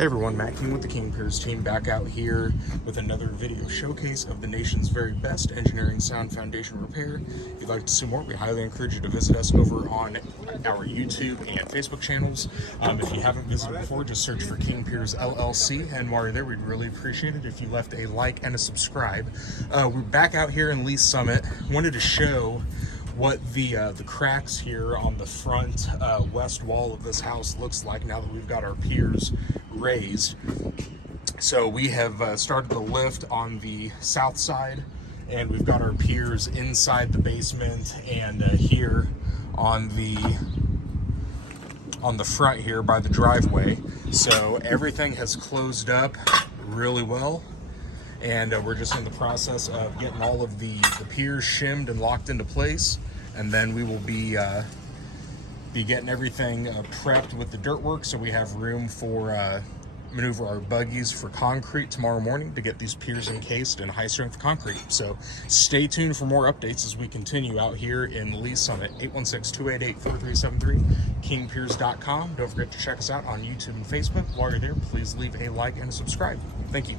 Hey everyone, Matt King with the King Piers team back out here with another video showcase of the nation's very best engineering sound foundation repair. If you'd like to see more, we highly encourage you to visit us over on our YouTube and Facebook channels. If you haven't visited before, just search for King Piers LLC, and while you're there, we'd really appreciate it if you left a like and a subscribe. We're back out here in Lee Summit. Wanted to show what the cracks here on the front west wall of this house looks like now that we've got our piers raised. So we have started the lift on the south side, and we've got our piers inside the basement and here on the front here by the driveway. So everything has closed up really well, and we're just in the process of getting all of the piers shimmed and locked into place, and then we will be getting everything prepped with the dirt work so we have room for maneuver our buggies for concrete tomorrow morning to get these piers encased in high strength concrete. So stay tuned for more updates as we continue out here in Lee Summit. 816-288-4373, kingpiers.com. Don't forget to check us out on YouTube and Facebook. While you're there, please leave a like and a subscribe. Thank you.